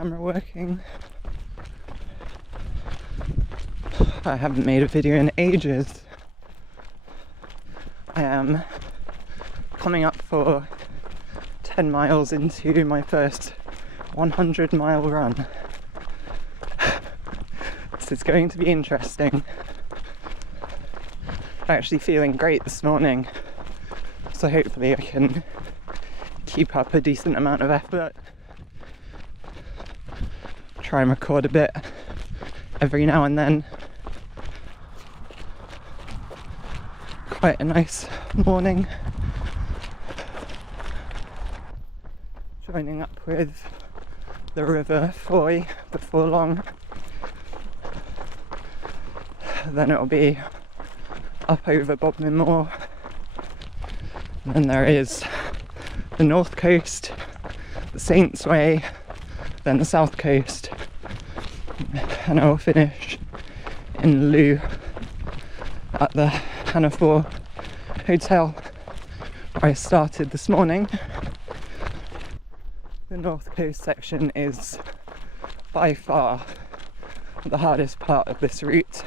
camera working. I haven't made a video in ages. I am coming up for 10 miles into my first 100-mile run. This is going to be interesting. I'm actually feeling great this morning, so hopefully I can keep up a decent amount of effort. Try and record a bit every now and then. Quite a nice morning. Joining up with the River Fowey before long. Then it'll be up over Bodmin Moor. And then there is the north coast, the Saints Way, then the south coast, and I'll finish in Looe at the Hannaford Hotel where I started this morning. The north coast section is by far the hardest part of this route,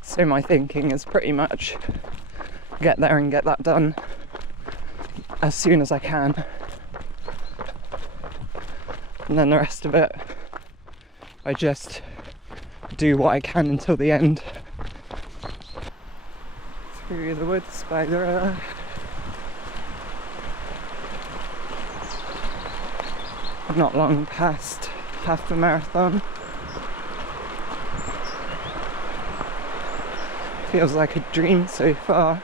so my thinking is pretty much get there and get that done as soon as I can, and then the rest of it I just do what I can until the end. Through the woods by the river. Not long past half the marathon. Feels like a dream so far.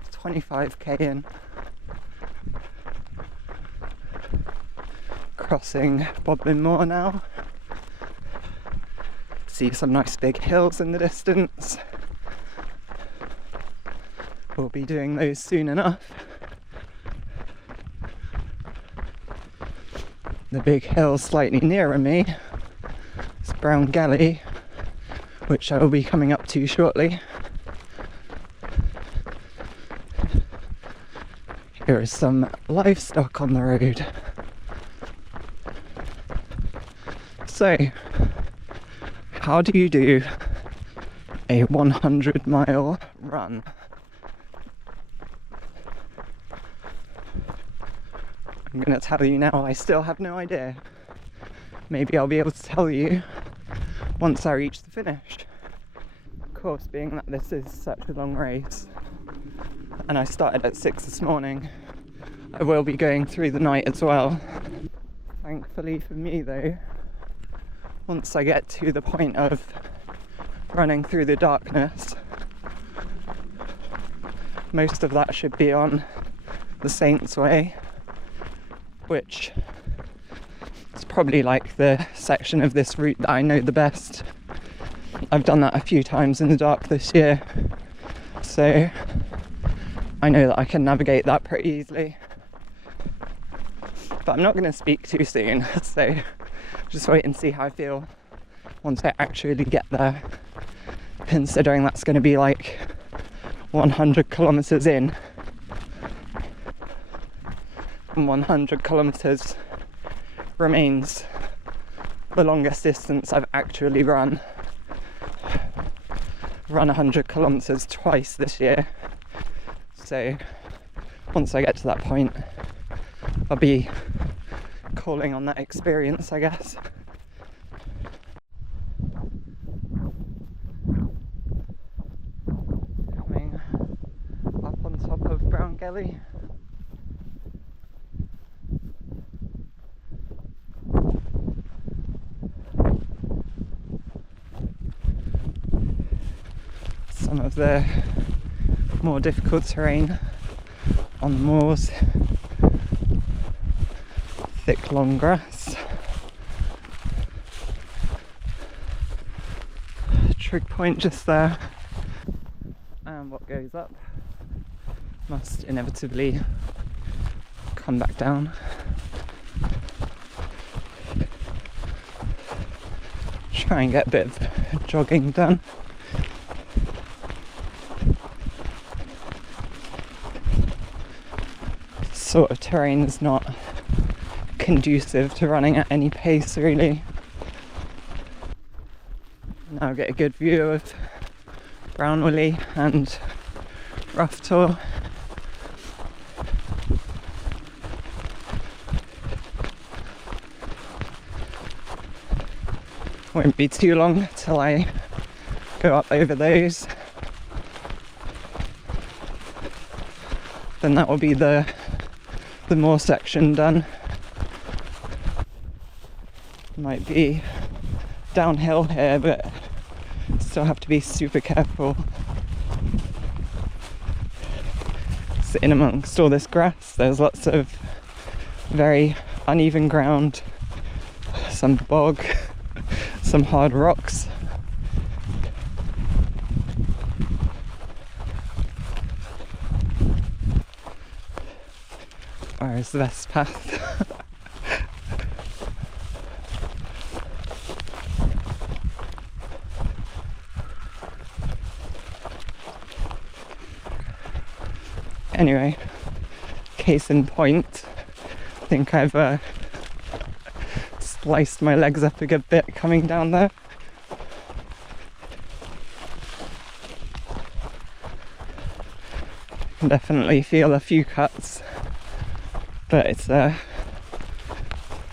It's 25k in. Crossing Bodmin Moor now. See some nice big hills in the distance. We'll be doing those soon enough. The big hill slightly nearer me is Brown Gully, which I will be coming up to shortly. Here is some livestock on the road. So, how do you do a 100-mile run? I'm going to tell you now, I still have no idea. Maybe I'll be able to tell you once I reach the finish. Of course, being that this is such a long race, and I started at 6 this morning, I will be going through the night as well. Thankfully for me though, once I get to the point of running through the darkness, most of that should be on the Saints Way, which is probably like the section of this route that I know the best. I've done that a few times in the dark this year, so I know that I can navigate that pretty easily. But I'm not going to speak too soon, so just wait and see how I feel once I actually get there, considering that's going to be like 100 kilometres in, and 100 kilometres remains the longest distance I've actually run 100 kilometres twice this year. So once I get to that point, I'll be calling on that experience, I guess. Coming up on top of Brown Gully. Some of the more difficult terrain on the moors. Thick long grass. Trig point just there, and what goes up must inevitably come back down. Try and get a bit of jogging done. This sort of terrain is not conducive to running at any pace, really. Now get a good view of Brownwilly and Rough Tor. Won't be too long till I go up over those. Then that will be the moor section done. Might be downhill here, but still have to be super careful. Sitting amongst all this grass, there's lots of very uneven ground, some bog, some hard rocks. Where is the best path? Anyway, case in point, I think I've spliced my legs up a good bit coming down there. I can definitely feel a few cuts, but it's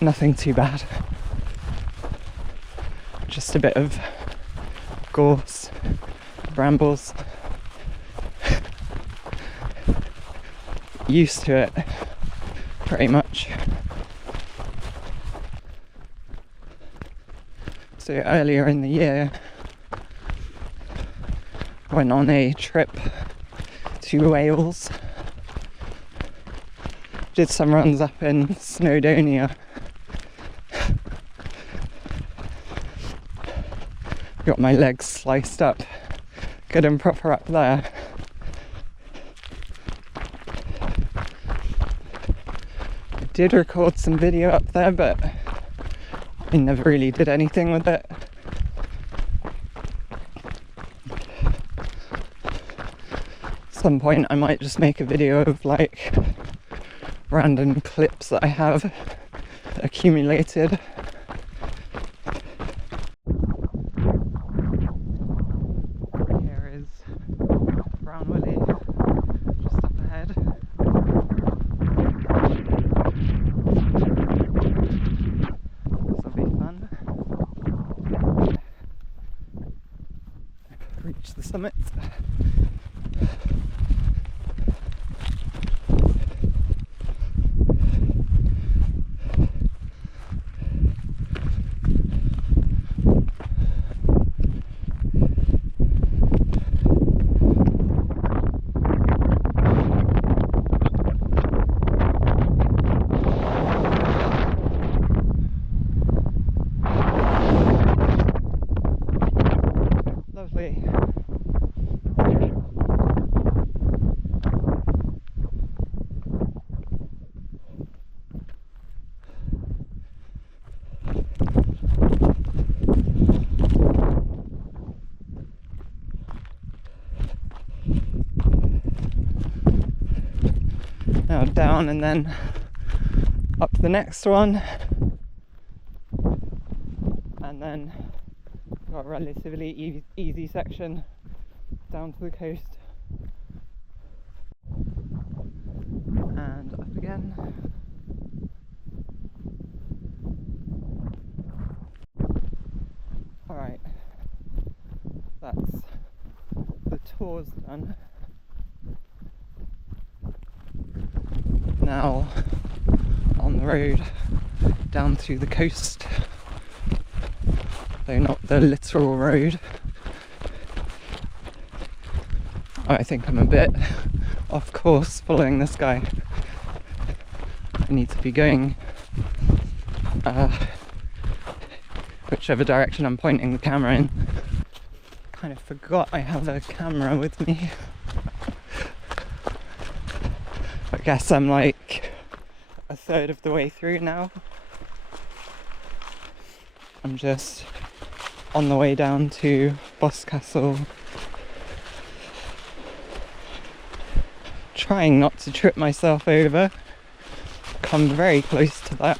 nothing too bad. Just a bit of gorse, brambles. Used to it, pretty much. So earlier in the year, went on a trip to Wales. Did some runs up in Snowdonia. Got my legs sliced up good and proper up there. Did record some video up there, but I never really did anything with it. At some point I might just make a video of like random clips that I have accumulated. Here is Brownwilly, just up ahead. Reach the summit. Lovely. Now down and then up the next one, and then got a relatively easy section down to the coast and up again. Alright, that's the tours done. Now on the road down to the coast, though not the literal road. I think I'm a bit off course following this guy. I need to be going whichever direction I'm pointing the camera in. Kind of forgot I have a camera with me. I guess I'm like a third of the way through now. I'm just on the way down to Boscastle, trying not to trip myself over. Come very close to that,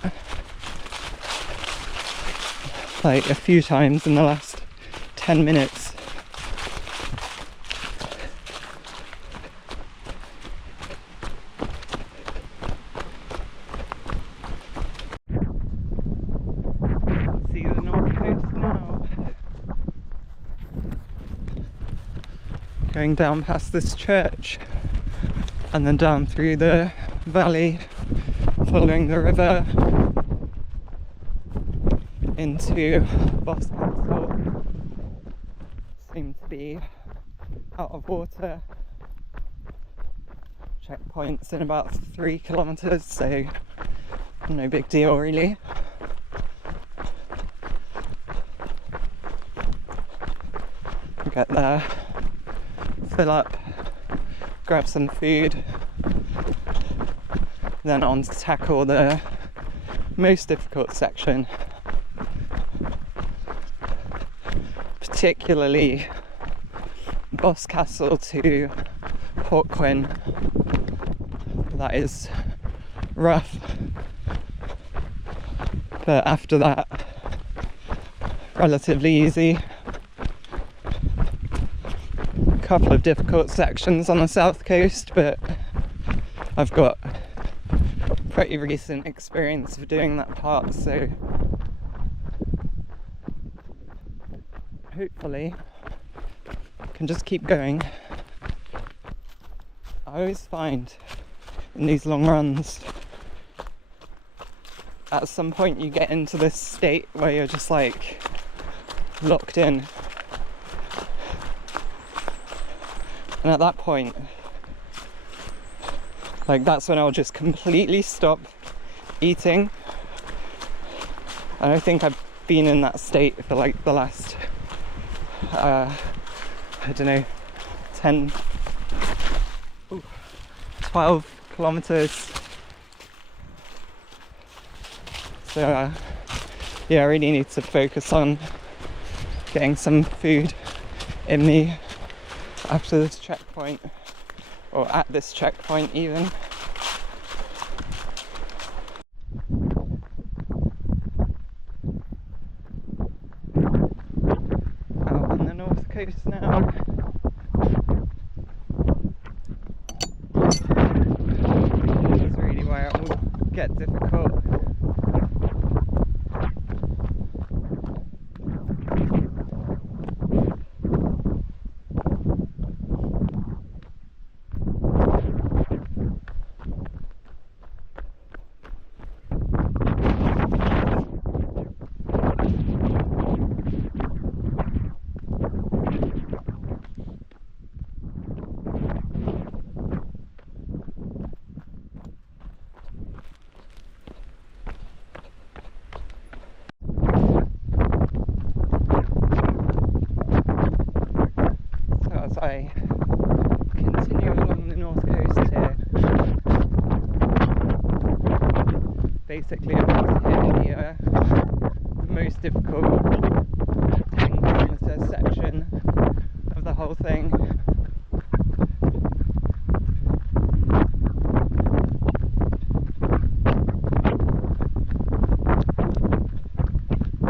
like a few times in the last 10 minutes. See the north coast now. Going down past this church and then down through the valley, following the river into Boscastle. Seem to be out of water. Checkpoints in about 3 kilometres, so no big deal really. Get there, fill up, grab some food, then on to tackle the most difficult section, particularly Boscastle to Port Quinn. That is rough, but after that, relatively easy. Couple of difficult sections on the south coast, but I've got pretty recent experience of doing that part, so hopefully I can just keep going. I always find in these long runs, at some point you get into this state where you're just like locked in. And at that point, like, that's when I'll just completely stop eating. And I think I've been in that state for like the last, I don't know, 12 kilometers. So yeah, I really need to focus on getting some food in me after this checkpoint, or at this checkpoint even. Out on the north coast now. This is really where it will get difficult. I continue along the north coast here. Basically about to hit the most difficult 10-kilometre section of the whole thing.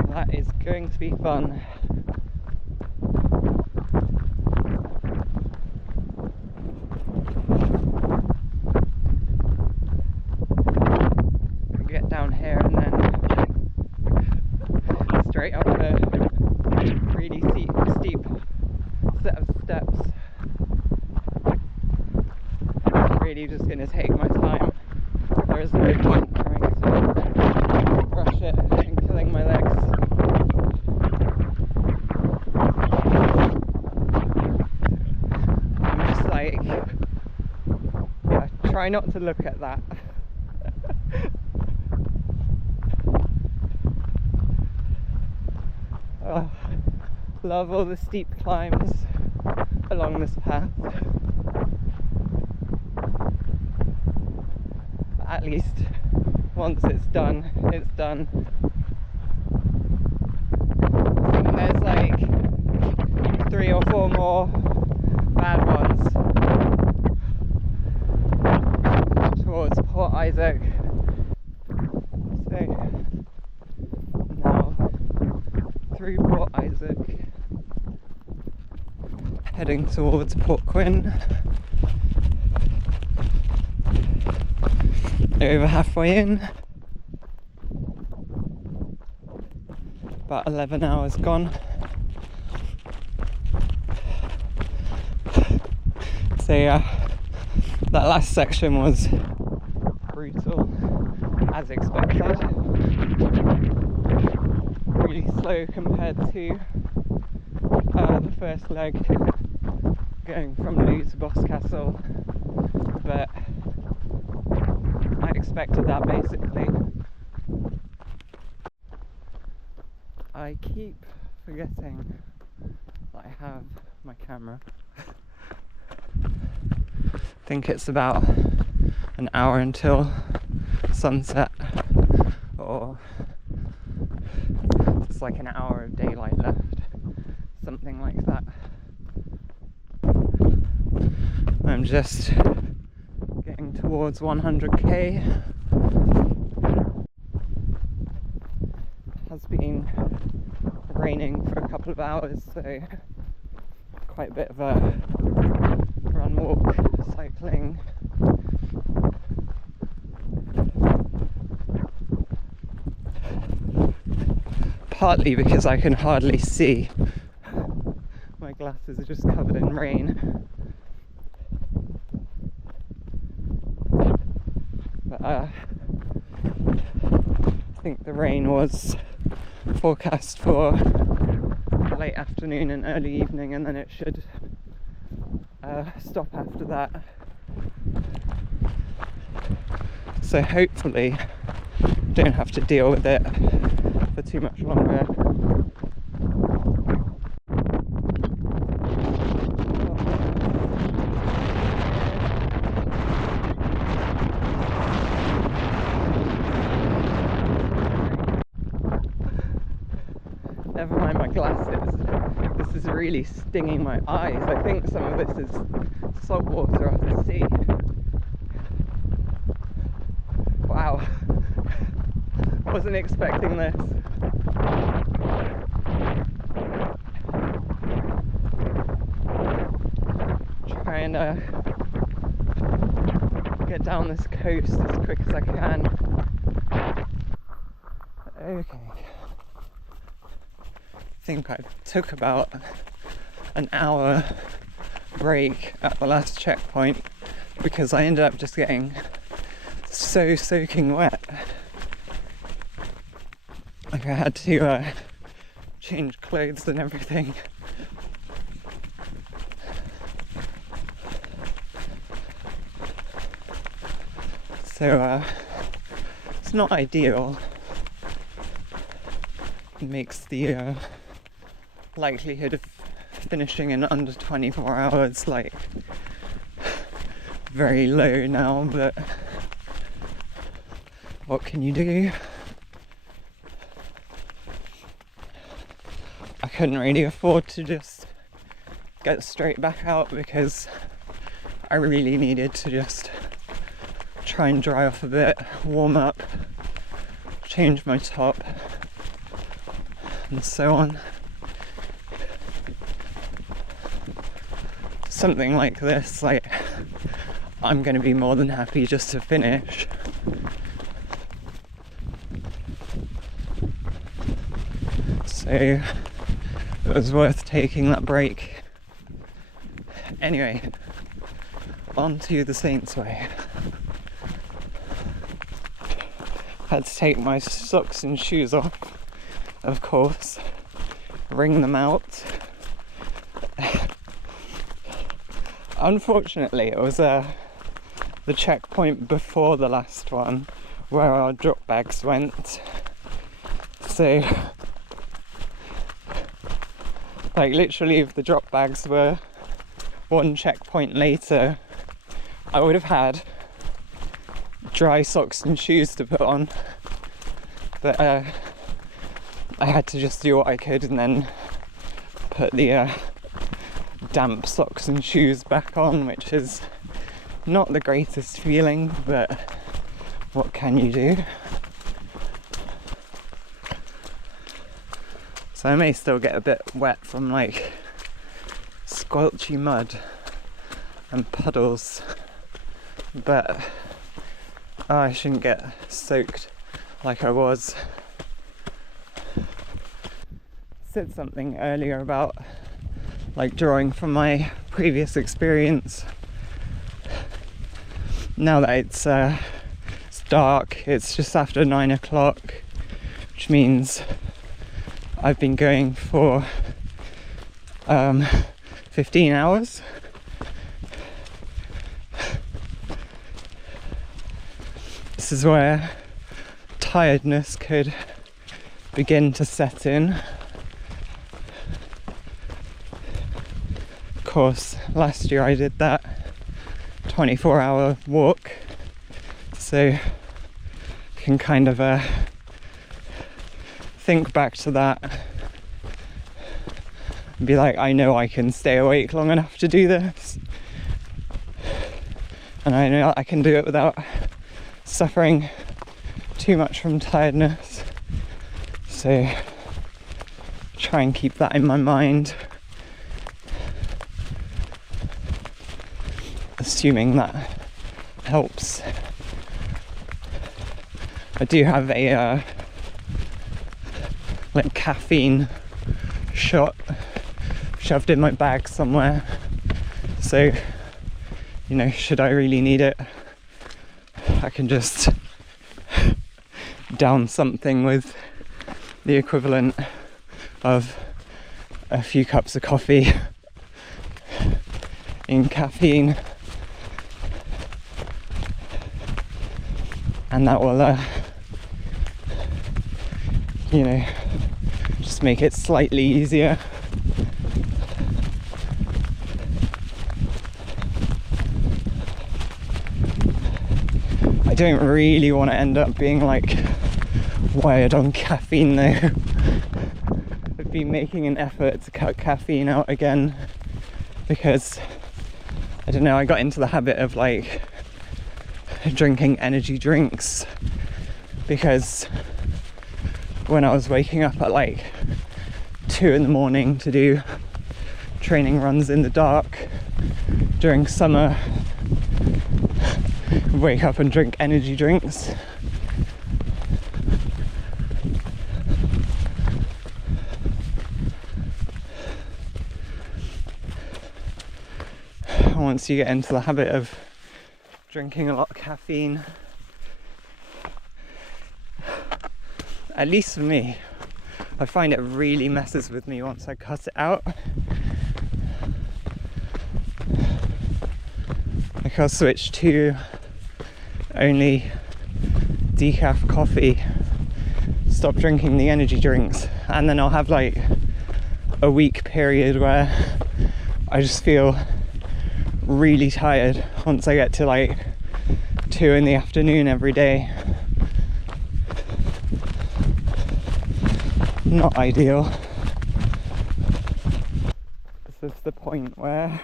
That is going to be fun. Down here and then straight up a really steep set of steps. I'm really just going to take my time. There is no point trying to rush it and killing my legs. I'm just like, yeah, try not to look at that. Oh, love all the steep climbs along this path. at least once it's done, it's done. I think there's like 3 or 4 more bad ones towards Port Isaac. So now through Port Isaac, heading towards Port Quinn. Over halfway in. About 11 hours gone. So yeah, that last section was brutal, as expected. Really slow compared to the first leg, going from Looe to Boscastle, but I expected that basically. I keep forgetting that I have my camera. I think it's about an hour until sunset, or it's like an hour of daylight left, something like that. I'm just getting towards 100k. Has been raining for a couple of hours, so quite a bit of a run, walk, cycling. Partly because I can hardly see. My glasses are just covered in rain. But I think the rain was forecast for late afternoon and early evening, and then it should stop after that. So hopefully don't have to deal with it for too much longer. Never mind my glasses. This is really stinging my eyes. I think some of this is salt water off the sea. Wow. Wasn't expecting this. Trying to get down this coast as quick as I can. Okay. I think I took about an hour break at the last checkpoint because I ended up just getting so soaking wet. Like I had to change clothes and everything. So it's not ideal. It makes the likelihood of finishing in under 24 hours like very low now, but what can you do? I couldn't really afford to just get straight back out because I really needed to just try and dry off a bit, warm up, change my top and so on. Something like this, like, I'm going to be more than happy just to finish. So it was worth taking that break. Anyway, on to the Saints Way. Had to take my socks and shoes off, of course, wring them out. Unfortunately, it was the checkpoint before the last one where our drop bags went. So, like, literally, if the drop bags were one checkpoint later, I would have had dry socks and shoes to put on, but I had to just do what I could and then put the damp socks and shoes back on, which is not the greatest feeling, but what can you do? So I may still get a bit wet from like squelchy mud and puddles, but I shouldn't get soaked like I was. Said something earlier about like drawing from my previous experience. Now that it's dark, it's just after 9 o'clock, which means I've been going for 15 hours. This is where tiredness could begin to set in. Of course, last year I did that 24-hour walk, so I can kind of think back to that and be like, I know I can stay awake long enough to do this, and I know I can do it without suffering too much from tiredness, so try and keep that in my mind, assuming that helps. I do have a like caffeine shot shoved in my bag somewhere, so you know, should I really need it, I can just down something with the equivalent of a few cups of coffee in caffeine, and that will you know, just make it slightly easier. I don't really want to end up being like wired on caffeine though. I've been making an effort to cut caffeine out again because I don't know, I got into the habit of like drinking energy drinks because when I was waking up at like 2 in the morning to do training runs in the dark during summer, wake up and drink energy drinks. Once you get into the habit of drinking a lot of caffeine, at least for me, I find it really messes with me once I cut it out. Like I'll switch to only decaf coffee, stop drinking the energy drinks, and then I'll have like a week period where I just feel really tired once I get to like 2 in the afternoon every day. Not ideal. This is the point where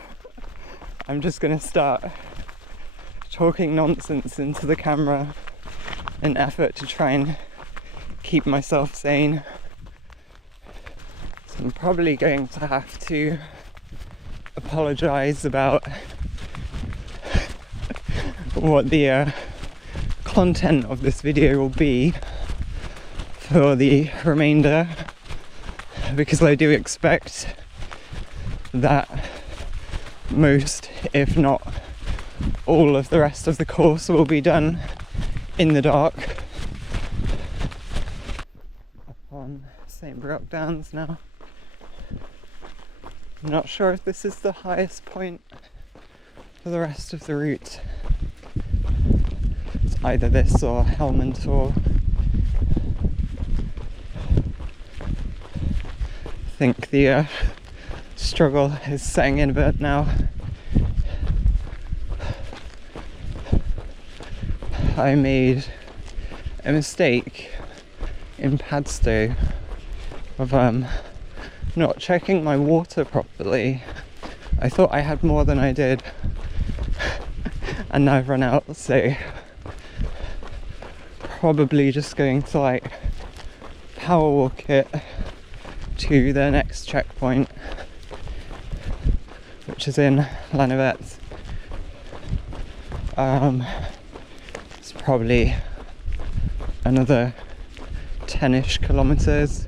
I'm just gonna start talking nonsense into the camera in effort to try and keep myself sane. So I'm probably going to have to apologise about what the content of this video will be for the remainder, because I do expect that most, if not all, of the rest of the course will be done in the dark. Up on St. Brock Downs now. I'm not sure if this is the highest point for the rest of the route. It's either this or Helmantor. I think the struggle is setting in a bit now. I made a mistake in Padstow of not checking my water properly. I thought I had more than I did, and now I've run out, so probably just going to like power walk it to the next checkpoint, which is in Lanovet. It's probably another 10-ish kilometres.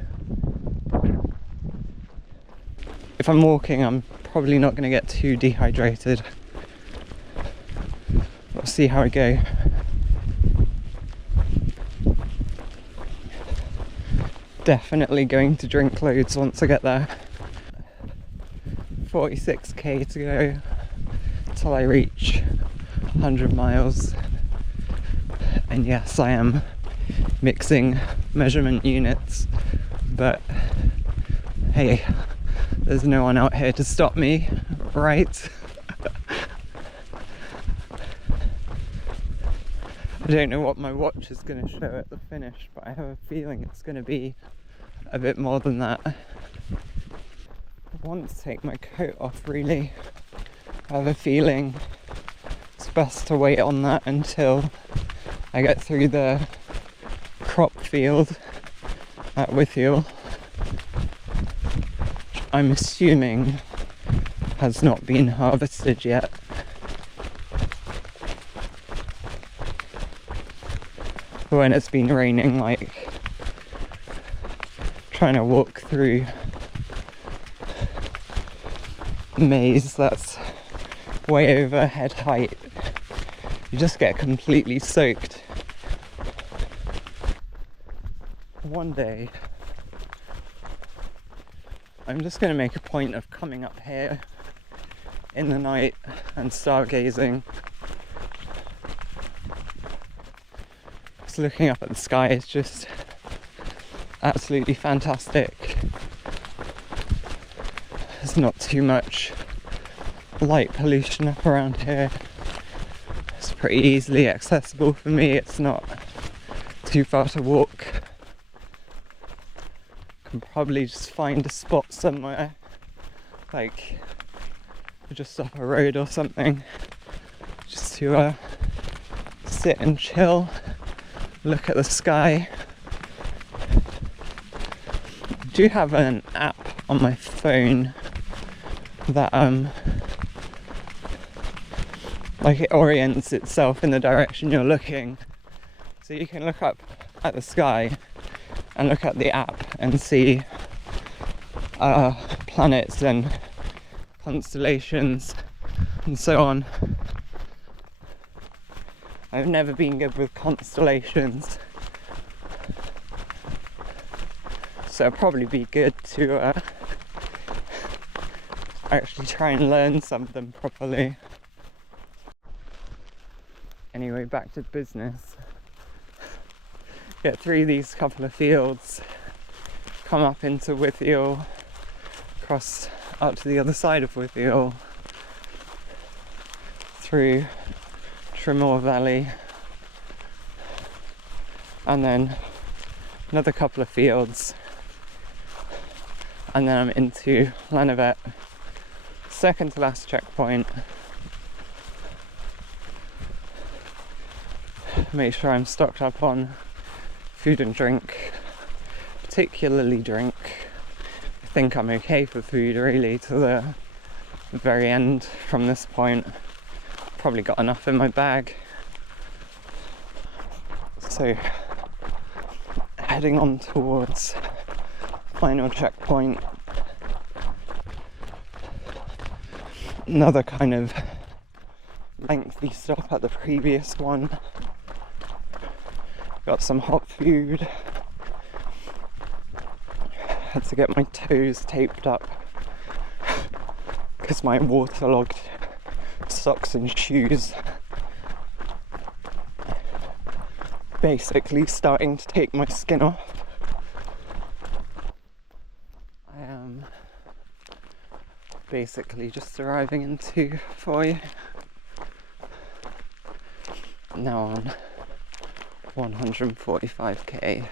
If I'm walking, I'm probably not going to get too dehydrated. We'll see how I go. Definitely going to drink loads once I get there. 46k to go till I reach 100 miles. And yes, I am mixing measurement units, but hey, there's no one out here to stop me, right? I don't know what my watch is going to show at the finish, but I have a feeling it's going to be a bit more than that. I want to take my coat off, really. I have a feeling it's best to wait on that until I get through the crop field at Withiel, which I'm assuming has not been harvested yet. When it's been raining, like trying to walk through maize that's way over head height, you just get completely soaked. One day I'm just going to make a point of coming up here in the night and stargazing. Just looking up at the sky is just absolutely fantastic. There's not too much light pollution up around here. It's pretty easily accessible for me. It's not too far to walk. Can probably just find a spot somewhere, like just up a road or something, just to sit and chill, look at the sky. I do have an app on my phone that like it orients itself in the direction you're looking, so you can look up at the sky and look at the app and see planets and constellations and so on. I've never been good with constellations, so it'll probably be good to actually try and learn some of them properly. Anyway, back to business. Get through these couple of fields, come up into Withiel, cross up to the other side of Withiel, through Tramore Valley, and then another couple of fields, and then I'm into Lanovet, second to last checkpoint. Make sure I'm stocked up on food and drink, particularly drink. I think I'm okay for food really to the very end from this point. Probably got enough in my bag. So heading on towards final checkpoint. Another kind of lengthy stop at the previous one. Got some hot food. Had to get my toes taped up because my waterlogged socks and shoes basically starting to take my skin off. I am basically just arriving into Fowey. Now on 145k.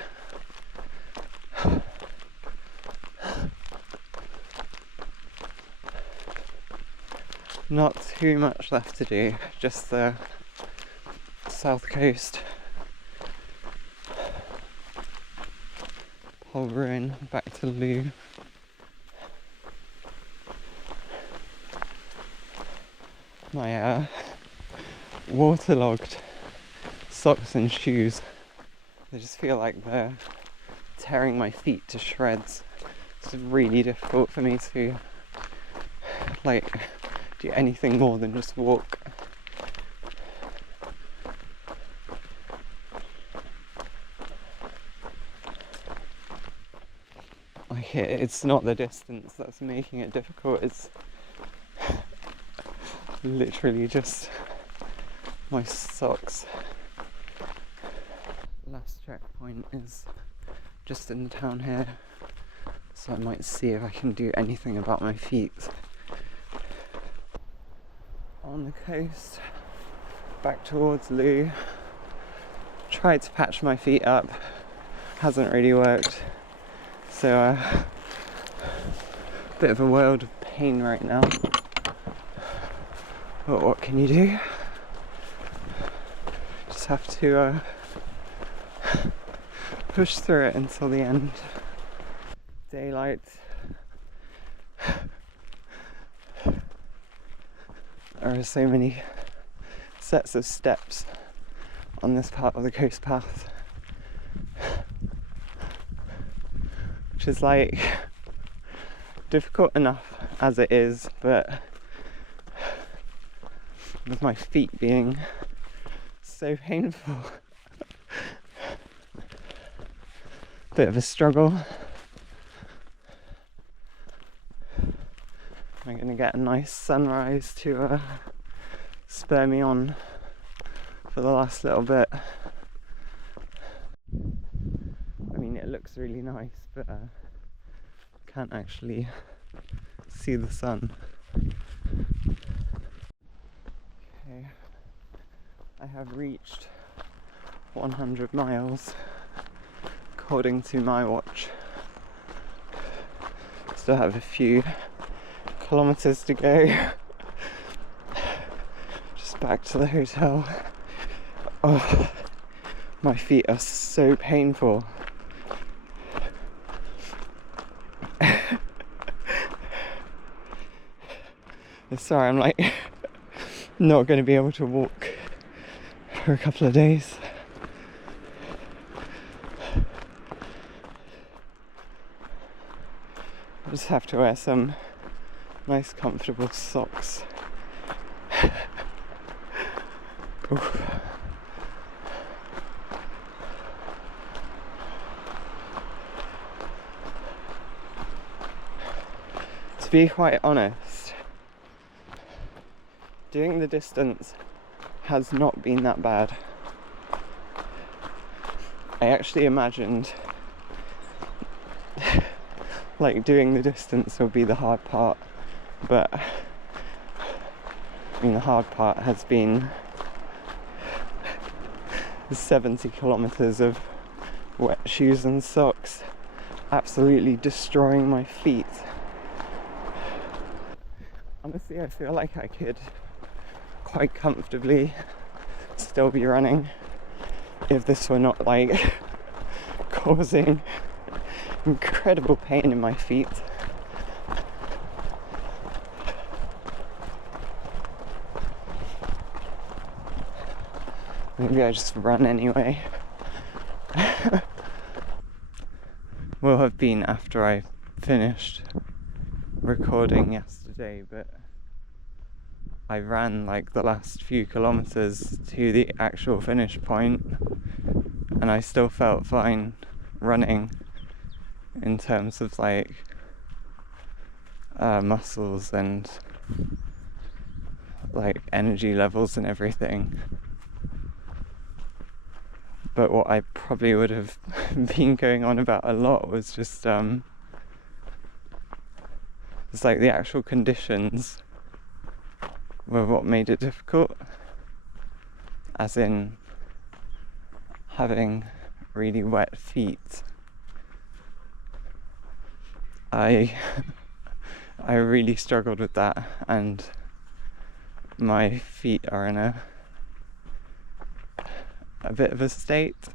Not too much left to do, just the south coast. Ruin back to Looe. My waterlogged socks and shoes, they just feel like they're tearing my feet to shreds. It's really difficult for me to like do anything more than just walk. Like it's not the distance that's making it difficult, it's literally just my socks. Last checkpoint is just in the town here, so I might see if I can do anything about my feet. On the coast, back towards Looe. Tried to patch my feet up, hasn't really worked. So bit of a world of pain right now. But what can you do? Just have to push through it until the end. Daylight. There are so many sets of steps on this part of the coast path, which is like difficult enough as it is, but with my feet being so painful, bit of a struggle. I'm going to get a nice sunrise to spur me on for the last little bit. I mean, it looks really nice, but can't actually see the sun. Okay, I have reached 100 miles according to my watch. Still have a few kilometers to go. Just back to the hotel. Oh, my feet are so painful. Sorry, I'm like not going to be able to walk for a couple of days. I just have to wear some nice comfortable socks. Oof. To be quite honest, doing the distance has not been that bad. I actually imagined like doing the distance will be the hard part, but I mean the hard part has been 70 kilometers of wet shoes and socks absolutely destroying my feet. Honestly, I feel like I could quite comfortably still be running if this were not like causing incredible pain in my feet. Maybe I just run anyway. Will have been after I finished recording yesterday, but I ran like the last few kilometers to the actual finish point and I still felt fine running in terms of like muscles and like energy levels and everything. But what I probably would have been going on about a lot was just it's like the actual conditions were what made it difficult, as in having really wet feet. I really struggled with that, and my feet are in a bit of a state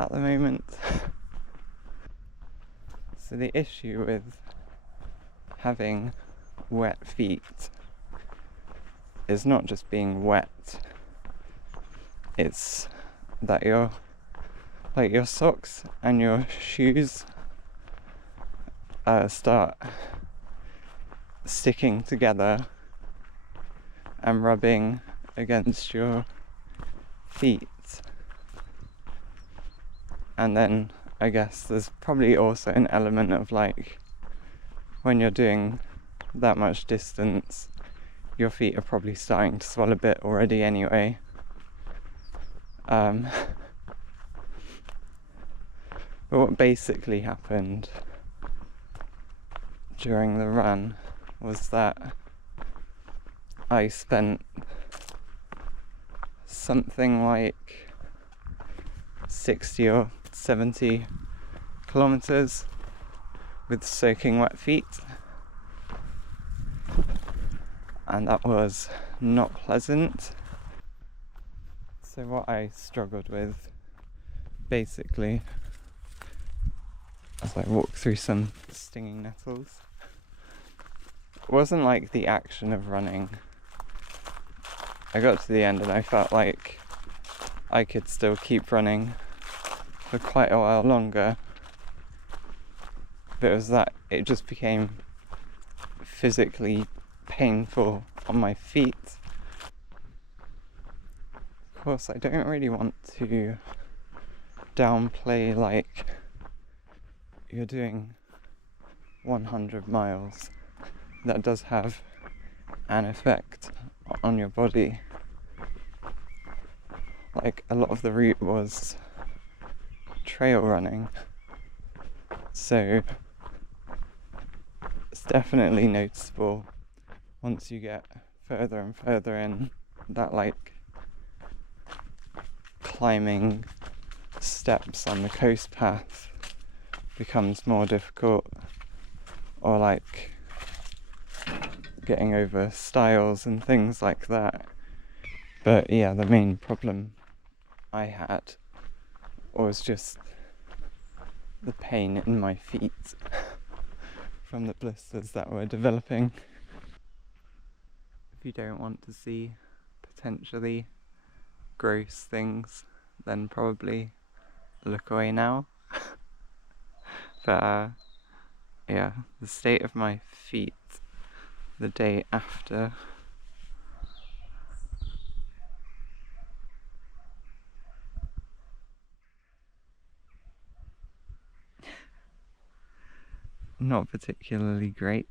at the moment. So the issue with having wet feet is not just being wet, it's that your socks and your shoes start sticking together and rubbing against your feet. And then I guess there's probably also an element of like, when you're doing that much distance, your feet are probably starting to swell a bit already anyway. But what basically happened during the run was that I spent something like 60 or 70 kilometers with soaking wet feet, and that was not pleasant. So what I struggled with basically, as I walked through some stinging nettles, it wasn't like the action of running. I got to the end and I felt like I could still keep running for quite a while longer, but it was that it just became physically painful on my feet. Of course, I don't really want to downplay like you're doing 100 miles. That does have an effect on your body. Like, a lot of the route was trail running, so it's definitely noticeable once you get further and further in, that like climbing steps on the coast path becomes more difficult, or like getting over stiles and things like that. But yeah, the main problem I had was just the pain in my feet from the blisters that were developing. If you don't want to see potentially gross things, then probably look away now. But yeah, the state of my feet the day after, not particularly great.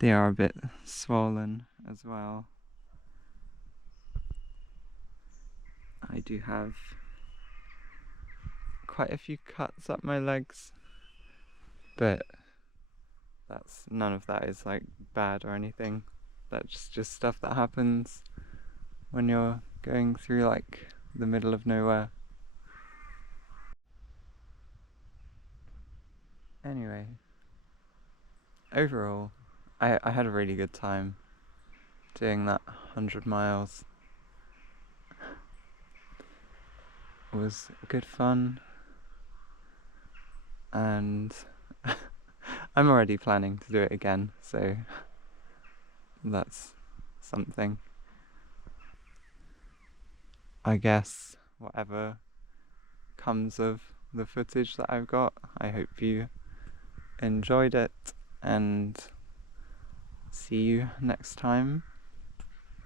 They are a bit swollen as well. I do have quite a few cuts up my legs, but none of that is like bad or anything. That's just stuff that happens when you're going through like the middle of nowhere. Anyway, overall, I had a really good time doing that 100 miles. It was good fun, and I'm already planning to do it again, so that's something. I guess whatever comes of the footage that I've got, I hope you enjoyed it, and see you next time.